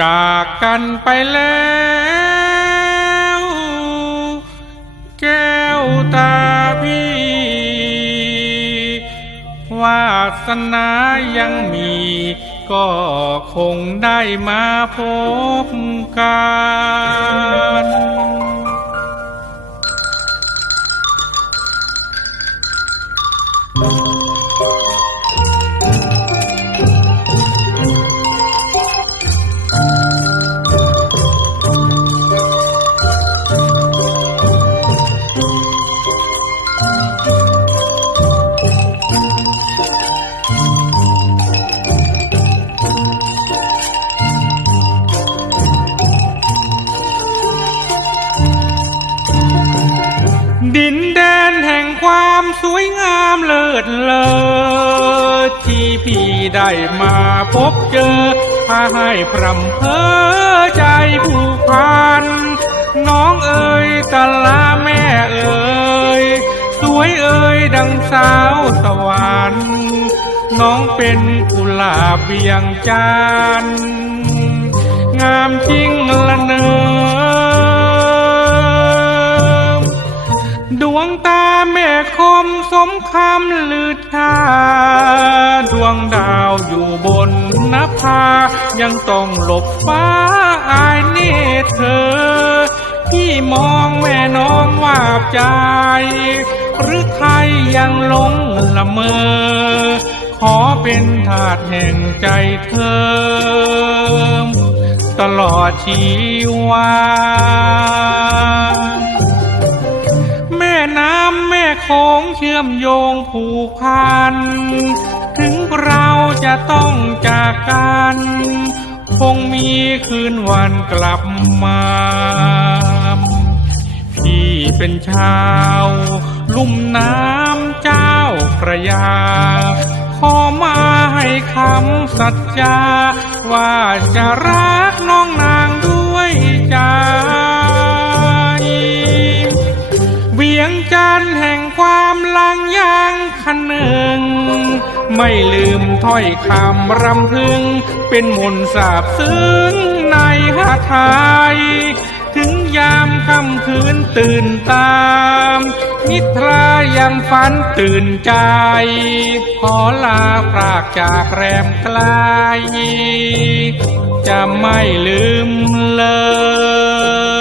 จากกันไปแล้ว แก้วตาพี่ วาสนายังมี ก็คงได้มาพบกัน ดินแดนแห่งความสวยงามเลิศเลอที่พี่ได้มาพบเจอพาให้พรำเพอใจผูกพัน น้องเอ๋ยตะลาแม่เอ๋ยสวยเอ๋ยดังสาวสวรรค์น้องเป็นกุหลาบเบียงจันงามจริงเนอ ดวงตาแม่คมสมคำลือชา ดวงดาวอยู่บนนภา ยังต้องหลบฟ้าอายเนตเธอ พี่มองแม่น้องวาบใจ หรือไทยยังหลงละเมอ ขอเป็นทาสแห่งใจเธอ ตลอดชีวา น้ำแม่โคงเชื่อมโยงผูกพัน ถึงเราจะต้องจากกัน คงมีคืนวันกลับมา พี่เป็นชาว ลุ่มน้ำเจ้าพระยา ขอมาให้คำสัจจา ว่าจะรักน้องนางด้วยใจ นแห่งความลังยังคันหนึ่ง ไม่ลืมถ้อยคำรำพึง เป็นมนต์สาบซึ้งในหาไทยถึงยามค่ำคืนตื่นตามนิทรายังฝันตื่นใจ ขอลาพรากจากแรมไกลจะไม่ลืมเลย